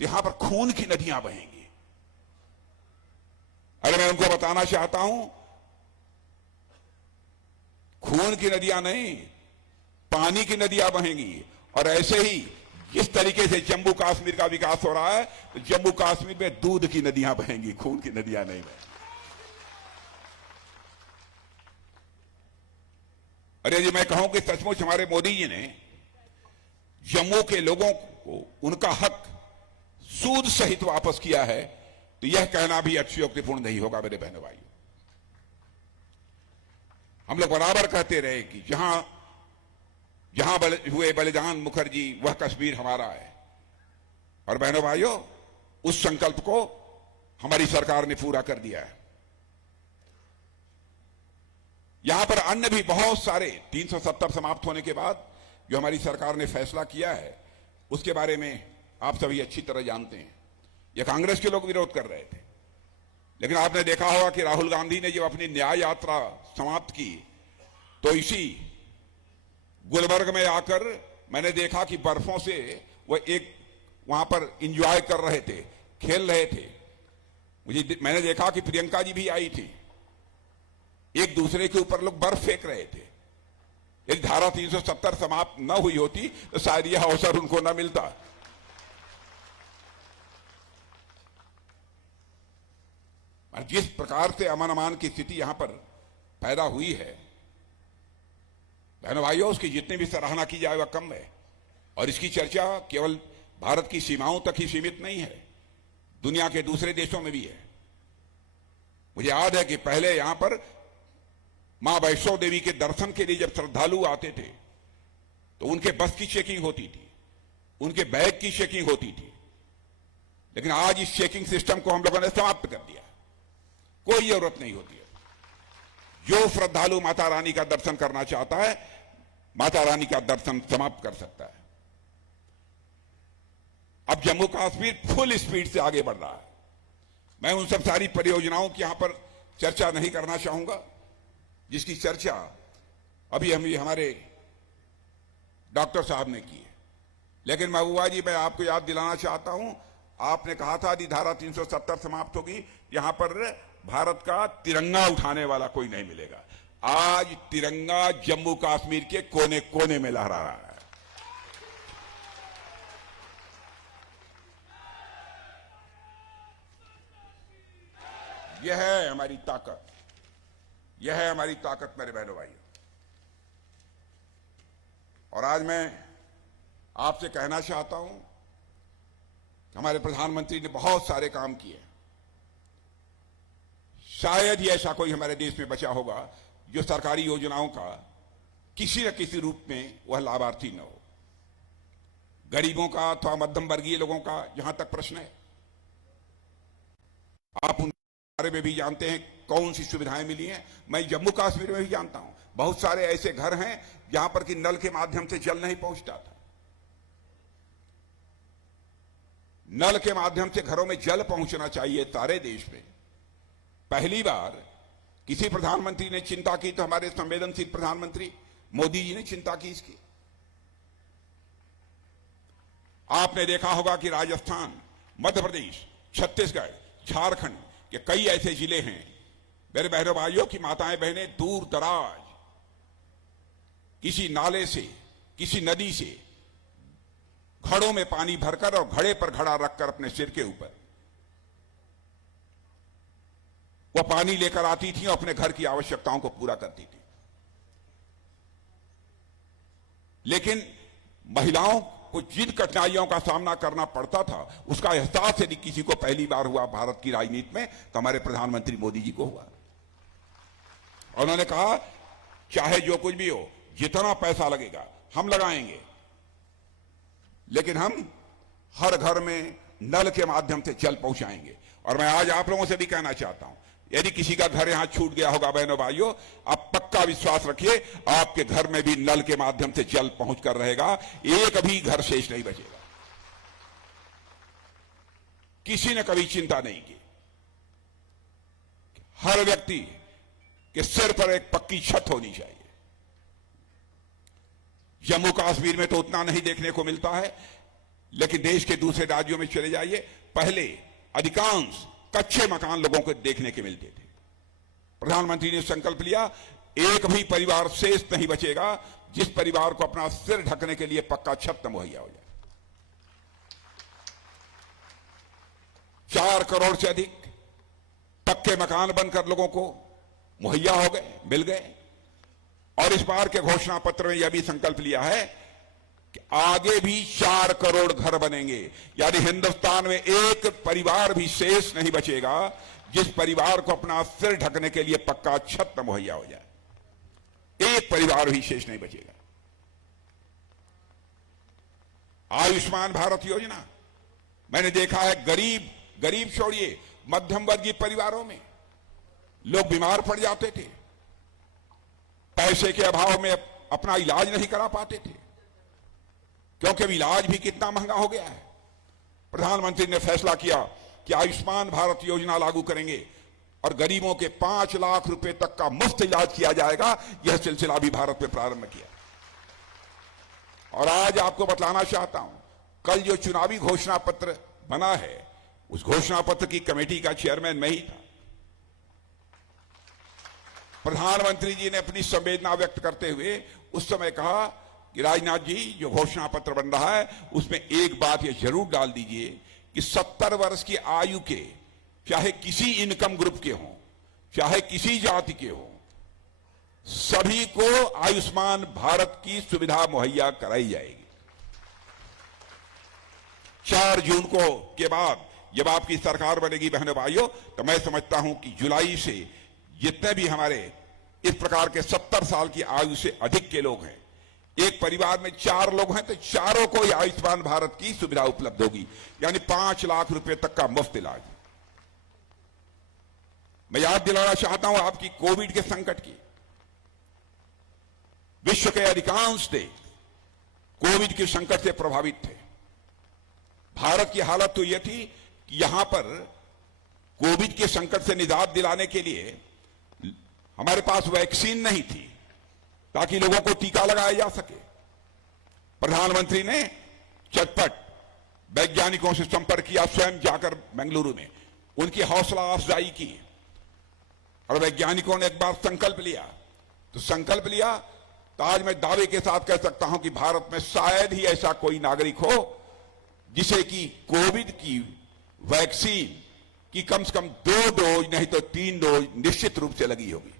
तो यहां पर खून की नदियां बहेंगी। अरे मैं उनको बताना चाहता हूं, खून की नदियां नहीं, पानी की नदियां बहेंगी। और ऐसे ही जिस तरीके से जम्मू कश्मीर का विकास हो रहा है, तो जम्मू कश्मीर में दूध की नदियां बहेंगी, खून की नदियां नहीं बहेंगी। अरे जी, मैं कहूं कि सचमुच हमारे मोदी जी ने जम्मू के लोगों को उनका हक सूद सहित वापस किया है, तो यह कहना भी अतिशयोक्तिपूर्ण नहीं होगा। मेरे बहनों भाइयों, हम लोग बराबर कहते रहे कि जहां हुए बलिदान मुखर्जी, वह कश्मीर हमारा है। और बहनों भाइयों, उस संकल्प को हमारी सरकार ने पूरा कर दिया है। यहां पर अन्य भी बहुत सारे 370 समाप्त होने के बाद जो हमारी सरकार ने फैसला किया है, उसके बारे में आप सभी अच्छी तरह जानते हैं। यह कांग्रेस के लोग विरोध कर रहे थे, लेकिन आपने देखा होगा कि राहुल गांधी ने जब अपनी न्याय यात्रा समाप्त की, तो इसी गुलबर्ग में आकर मैंने देखा कि बर्फों से वह एक वहां पर एंजॉय कर रहे थे, खेल रहे थे। मैंने देखा कि प्रियंका जी भी आई थी, एक दूसरे के ऊपर लोग बर्फ फेंक रहे थे। यदि धारा 370 समाप्त न हुई होती तो शायद यह अवसर उनको न मिलता। जिस प्रकार से अमन अमान की स्थिति यहां पर पैदा हुई है, बहनों भाइयों, उसकी जितनी भी सराहना की जाए वह कम है। और इसकी चर्चा केवल भारत की सीमाओं तक ही सीमित नहीं है, दुनिया के दूसरे देशों में भी है। मुझे याद है कि पहले यहां पर मां वैष्णो देवी के दर्शन के लिए जब श्रद्धालु आते थे तो उनके बस की चेकिंग होती थी, उनके बैग की चेकिंग होती थी। लेकिन आज इस चेकिंग सिस्टम को हम लोगों ने समाप्त कर दिया, कोई जरूरत नहीं होती है। जो श्रद्धालु माता रानी का दर्शन करना चाहता है, माता रानी का दर्शन समाप्त कर सकता है। अब जम्मू कश्मीर फुल स्पीड से आगे बढ़ रहा है। मैं उन सब सारी परियोजनाओं की यहां पर चर्चा नहीं करना चाहूंगा, जिसकी चर्चा अभी हमारे डॉक्टर साहब ने की है। लेकिन महबूबा जी, मैं आपको याद दिलाना चाहता हूं, आपने कहा था यदि धारा 370 समाप्त होगी यहां पर भारत का तिरंगा उठाने वाला कोई नहीं मिलेगा। आज तिरंगा जम्मू कश्मीर के कोने कोने में लहरा रहा है। यह है हमारी ताकत, यह है हमारी ताकत मेरे बहनों भाइयों। और आज मैं आपसे कहना चाहता हूं कि हमारे प्रधानमंत्री ने बहुत सारे काम किए। शायद ही ऐसा कोई हमारे देश में बचा होगा जो सरकारी योजनाओं का किसी न किसी रूप में वह लाभार्थी न हो। गरीबों का अथवा मध्यम वर्गीय लोगों का जहां तक प्रश्न है, आप उन बारे में भी जानते हैं कौन सी सुविधाएं मिली हैं। मैं जम्मू कश्मीर में भी जानता हूं बहुत सारे ऐसे घर हैं जहां पर कि नल के माध्यम से जल नहीं पहुंचता था। नल के माध्यम से घरों में जल पहुंचना चाहिए सारे देश में। पहली बार किसी प्रधानमंत्री ने चिंता की तो हमारे संवेदनशील प्रधानमंत्री मोदी जी ने चिंता की इसकी। आपने देखा होगा कि राजस्थान, मध्य प्रदेश, छत्तीसगढ़, झारखंड के कई ऐसे जिले हैं मेरे बहनों भाइयों की माताएं बहनें दूर दराज किसी नाले से, किसी नदी से घड़ों में पानी भरकर और घड़े पर घड़ा रखकर अपने सिर के ऊपर वह पानी लेकर आती थी और अपने घर की आवश्यकताओं को पूरा करती थी। लेकिन महिलाओं को जिन कठिनाइयों का सामना करना पड़ता था उसका एहसास यदि किसी को पहली बार हुआ भारत की राजनीति में तो हमारे प्रधानमंत्री मोदी जी को हुआ। और उन्होंने कहा चाहे जो कुछ भी हो, जितना पैसा लगेगा हम लगाएंगे, लेकिन हम हर घर में नल के माध्यम से जल पहुंचाएंगे। और मैं आज आप लोगों से भी कहना चाहता हूं, यदि किसी का घर यहां छूट गया होगा बहनों भाइयों, आप पक्का विश्वास रखिए आपके घर में भी नल के माध्यम से जल पहुंचकर रहेगा, एक भी घर शेष नहीं बचेगा। किसी ने कभी चिंता नहीं की। हर व्यक्ति के सिर पर एक पक्की छत होनी चाहिए। जम्मू कश्मीर में तो उतना नहीं देखने को मिलता है, लेकिन देश के दूसरे राज्यों में चले जाइए, पहले अधिकांश कच्चे मकान लोगों को देखने के मिलते थे। प्रधानमंत्री ने संकल्प लिया एक भी परिवार शेष नहीं बचेगा जिस परिवार को अपना सिर ढकने के लिए पक्का छत मुहैया हो जाए। 4 करोड़ से अधिक पक्के मकान बनकर लोगों को मुहैया हो गए, मिल गए। और इस बार के घोषणा पत्र में यह भी संकल्प लिया है कि आगे भी 4 करोड़ घर बनेंगे, यानी हिंदुस्तान में एक परिवार भी शेष नहीं बचेगा जिस परिवार को अपना सिर ढकने के लिए पक्का छत मुहैया हो जाए। एक परिवार भी शेष नहीं बचेगा। आयुष्मान भारत योजना, मैंने देखा है गरीब छोड़िए, मध्यम वर्गीय परिवारों में लोग बीमार पड़ जाते थे, पैसे के अभाव में अपना इलाज नहीं करा पाते थे, क्योंकि अब इलाज भी कितना महंगा हो गया है। प्रधानमंत्री ने फैसला किया कि आयुष्मान भारत योजना लागू करेंगे और गरीबों के 5 लाख रुपए तक का मुफ्त इलाज किया जाएगा। यह सिलसिला भी भारत में प्रारंभ किया। और आज आपको बतलाना चाहता हूं, कल जो चुनावी घोषणा पत्र बना है उस घोषणा पत्र की कमेटी का चेयरमैन मैं ही था। प्रधानमंत्री जी ने अपनी संवेदना व्यक्त करते हुए उस समय कहा कि राजनाथ जी जो घोषणा पत्र बन रहा है उसमें एक बात ये जरूर डाल दीजिए कि 70 वर्ष की आयु के, चाहे किसी इनकम ग्रुप के हों, चाहे किसी जाति के हों, सभी को आयुष्मान भारत की सुविधा मुहैया कराई जाएगी। 4 जून को के बाद जब आपकी सरकार बनेगी बहनों भाइयों, तो मैं समझता हूं कि जुलाई से जितने भी हमारे इस प्रकार के 70 साल की आयु से अधिक के लोग हैं, एक परिवार में 4 लोग हैं तो चारों को आयुष्मान भारत की सुविधा उपलब्ध होगी, यानी 5 लाख रुपए तक का मुफ्त इलाज। मैं याद दिलाना चाहता हूं आपकी कोविड के संकट की। विश्व के अधिकांश देश कोविड के संकट से प्रभावित थे। भारत की हालत तो यह थी कि यहां पर कोविड के संकट से निजात दिलाने के लिए हमारे पास वैक्सीन नहीं थी ताकि लोगों को टीका लगाया जा सके। प्रधानमंत्री ने चटपट वैज्ञानिकों से संपर्क किया, स्वयं जाकर बेंगलुरु में उनकी हौसला अफजाई की, और वैज्ञानिकों ने एक बार संकल्प लिया, तो संकल्प लिया तो आज मैं दावे के साथ कह सकता हूं कि भारत में शायद ही ऐसा कोई नागरिक हो जिसे कि कोविड की वैक्सीन की कम से कम 2 डोज नहीं तो 3 डोज निश्चित रूप से लगी होगी।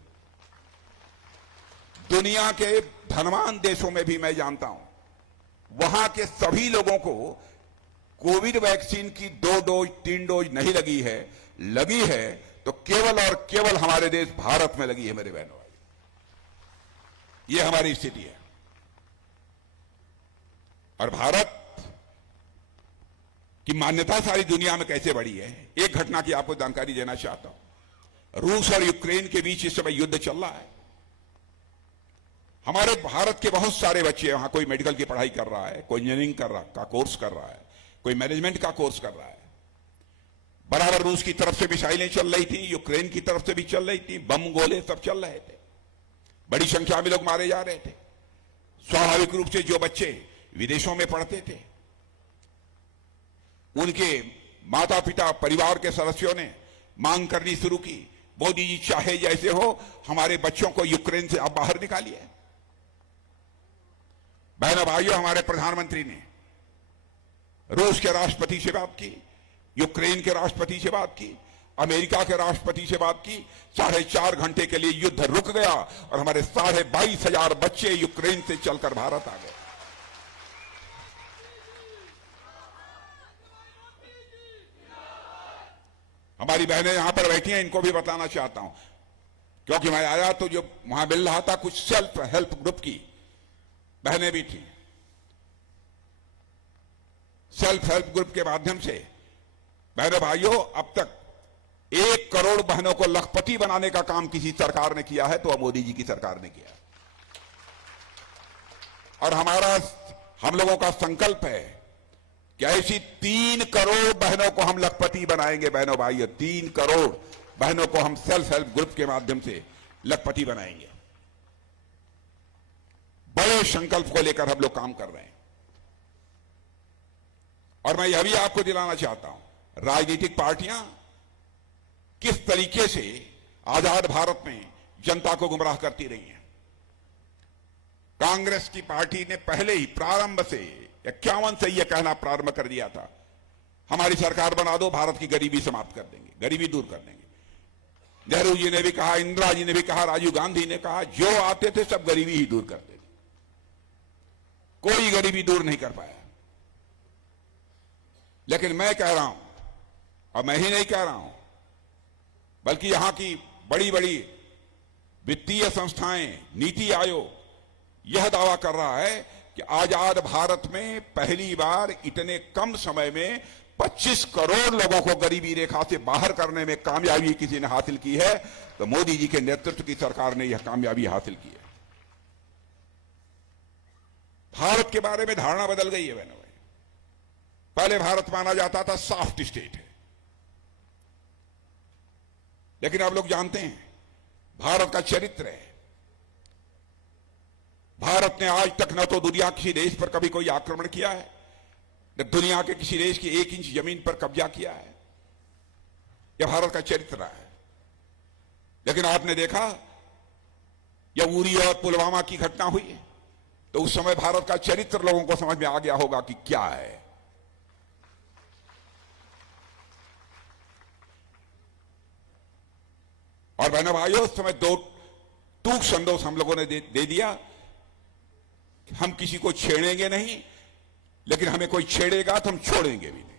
दुनिया के धनवान देशों में भी मैं जानता हूं वहां के सभी लोगों को कोविड वैक्सीन की 2 डोज 3 डोज नहीं लगी है तो केवल और केवल हमारे देश भारत में लगी है। मेरे बहनों भाई, ये हमारी स्थिति है। और भारत की मान्यता सारी दुनिया में कैसे बढ़ी है, एक घटना की आपको जानकारी देना चाहता हूं। रूस और यूक्रेन के बीच इस समय युद्ध चल रहा है। हमारे भारत के बहुत सारे बच्चे वहां, कोई मेडिकल की पढ़ाई कर रहा है, कोई इंजीनियरिंग का कोर्स कर रहा है, कोई मैनेजमेंट का कोर्स कर रहा है। बराबर रूस की तरफ से मिसाइलें चल रही थी, यूक्रेन की तरफ से भी चल रही थी, बम गोले सब चल रहे थे, बड़ी संख्या में लोग मारे जा रहे थे। स्वाभाविक रूप से जो बच्चे विदेशों में पढ़ते थे उनके माता पिता परिवार के सदस्यों ने मांग करनी शुरू की, मोदी जी चाहे जैसे हो हमारे बच्चों को यूक्रेन से आप बाहर निकालिए। बहनों भाइयों, हमारे प्रधानमंत्री ने रूस के राष्ट्रपति से बात की, यूक्रेन के राष्ट्रपति से बात की, अमेरिका के राष्ट्रपति से बात की। 4.5 घंटे के लिए युद्ध रुक गया और हमारे 22,500 बच्चे यूक्रेन से चलकर भारत आ गए। हमारी बहनें यहां पर बैठी हैं, इनको भी बताना चाहता हूं, क्योंकि मैं आया तो जो वहां मिल रहा था कुछ सेल्फ हेल्प ग्रुप की बहनें भी थी। सेल्फ हेल्प ग्रुप के माध्यम से बहनों भाइयों अब तक 1 करोड़ बहनों को लखपति बनाने का काम किसी सरकार ने किया है तो मोदी जी की सरकार ने किया। और हम लोगों का संकल्प है कि ऐसी 3 करोड़ बहनों को हम लखपति बनाएंगे। बहनों भाइयों, 3 करोड़ बहनों को हम सेल्फ हेल्प ग्रुप के माध्यम से लखपति बनाएंगे। बड़े संकल्प को लेकर हम लोग काम कर रहे हैं। और मैं यह भी आपको दिलाना चाहता हूं, राजनीतिक पार्टियां किस तरीके से आजाद भारत में जनता को गुमराह करती रही हैं। कांग्रेस की पार्टी ने पहले ही प्रारंभ से 51 से यह कहना प्रारंभ कर दिया था, हमारी सरकार बना दो, भारत की गरीबी समाप्त कर देंगे, गरीबी दूर कर देंगे। नेहरू जी ने भी कहा, इंदिरा जी ने भी कहा, राजीव गांधी ने कहा, जो आते थे सब गरीबी ही दूर करते थे। कोई गरीबी दूर नहीं कर पाया। लेकिन मैं कह रहा हूं, और मैं ही नहीं कह रहा हूं, बल्कि यहां की बड़ी बड़ी वित्तीय संस्थाएं, नीति आयोग यह दावा कर रहा है कि आजाद भारत में पहली बार इतने कम समय में 25 करोड़ लोगों को गरीबी रेखा से बाहर करने में कामयाबी किसी ने हासिल की है, तो मोदी जी के नेतृत्व की सरकार ने यह कामयाबी हासिल की है। भारत के बारे में धारणा बदल गई है बहनों। पहले भारत माना जाता था सॉफ्ट स्टेट है, लेकिन आप लोग जानते हैं भारत का चरित्र है। भारत ने आज तक न तो दुनिया किसी देश पर कभी कोई आक्रमण किया है, न दुनिया के किसी देश की 1 इंच जमीन पर कब्जा किया है। यह भारत का चरित्र रहा है। लेकिन आपने देखा यह उरी और पुलवामा की घटना हुई तो उस समय भारत का चरित्र लोगों को समझ में आ गया होगा कि क्या है। और बहनों भाइयों, उस समय 2 टूक संदेश हम लोगों ने दे दिया, हम किसी को छेड़ेंगे नहीं, लेकिन हमें कोई छेड़ेगा तो हम छोड़ेंगे भी नहीं।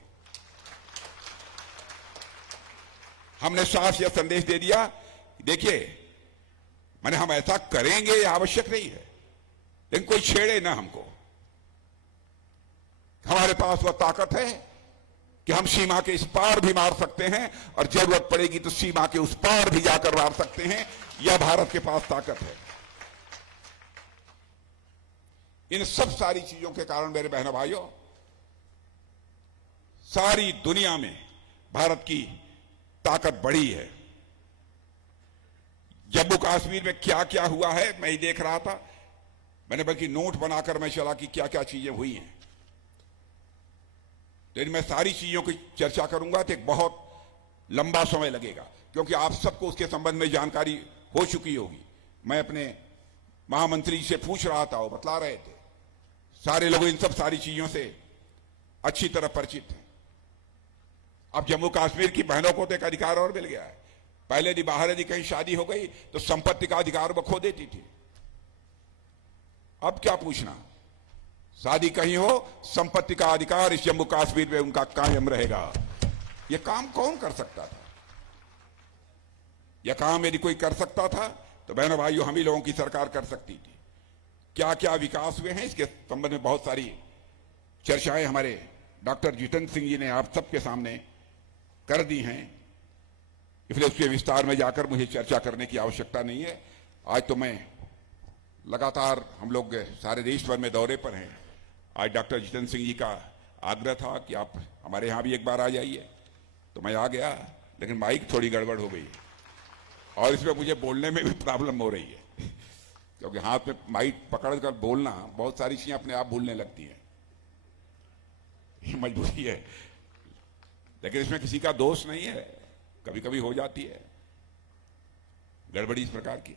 हमने साफ यह संदेश दे दिया, देखिए माने हम ऐसा करेंगे ये आवश्यक नहीं है, लेकिन कोई छेड़े ना हमको। हमारे पास वह ताकत है कि हम सीमा के इस पार भी मार सकते हैं और जरूरत पड़ेगी तो सीमा के उस पार भी जाकर मार सकते हैं। यह भारत के पास ताकत है। इन सब सारी चीजों के कारण मेरे बहनों भाइयों, सारी दुनिया में भारत की ताकत बढ़ी है। जम्मू कश्मीर में क्या क्या हुआ है मैं देख रहा था, मैंने बल्कि नोट बनाकर मैं चला कि क्या क्या चीजें हुई हैं। लेकिन मैं सारी चीजों की चर्चा करूंगा तो एक बहुत लंबा समय लगेगा, क्योंकि आप सबको उसके संबंध में जानकारी हो चुकी होगी। मैं अपने महामंत्री जी से पूछ रहा था, वो बतला रहे थे। सारे लोग इन सब सारी चीजों से अच्छी तरह परिचित हैं। अब जम्मू कश्मीर की बहनों को तो एक अधिकार और मिल गया है। पहले यदि बाहर यदि कहीं शादी हो गई तो संपत्ति का अधिकार वो खो देती थी। अब क्या पूछना, शादी कहीं हो, संपत्ति का अधिकार इस जम्मू कश्मीर में उनका कायम रहेगा। यह काम कौन कर सकता था? यह काम यदि कोई कर सकता था तो बहनों भाइयों, हम ही लोगों की सरकार कर सकती थी। क्या क्या विकास हुए हैं इसके संबंध में बहुत सारी चर्चाएं हमारे डॉक्टर जितेंद्र सिंह जी ने आप सबके सामने कर दी हैं, इसलिए उसके विस्तार में जाकर मुझे चर्चा करने की आवश्यकता नहीं है। आज तो मैं लगातार, हम लोग सारे देश भर में दौरे पर हैं। आज डॉक्टर जितेंद्र सिंह जी का आग्रह था कि आप हमारे यहां भी एक बार आ जाइए, तो मैं आ गया, लेकिन माइक थोड़ी गड़बड़ हो गई और इसमें मुझे बोलने में भी प्रॉब्लम हो रही है, क्योंकि हाथ में माइक पकड़कर बोलना, बहुत सारी चीजें अपने आप भूलने लगती हैं, ये मजबूरी है। लेकिन इसमें किसी का दोष नहीं है, कभी कभी हो जाती है गड़बड़ी इस प्रकार की।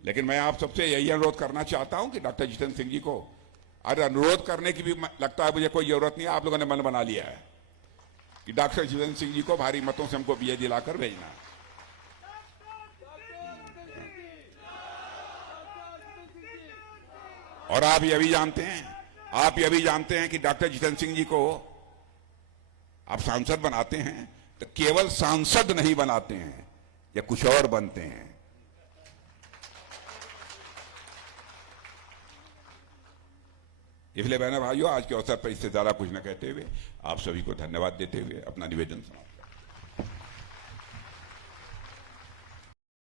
लेकिन मैं आप सबसे यही अनुरोध करना चाहता हूं कि डॉक्टर जितेंद्र सिंह जी को, अरे अनुरोध करने की भी लगता है मुझे कोई जरूरत नहीं है, आप लोगों ने मन बना लिया है कि डॉक्टर जितेंद्र सिंह जी को भारी मतों से हमको विजय दिलाकर भेजना। और आप ये भी जानते हैं कि डॉक्टर जितेंद्र सिंह जी को आप सांसद बनाते हैं तो केवल सांसद नहीं बनाते हैं, या कुछ और बनते हैं। इसलिए बहनों भाइयों, आज के अवसर पर इससे ज्यादा कुछ न कहते हुए आप सभी को धन्यवाद देते हुए अपना निवेदन समाप्त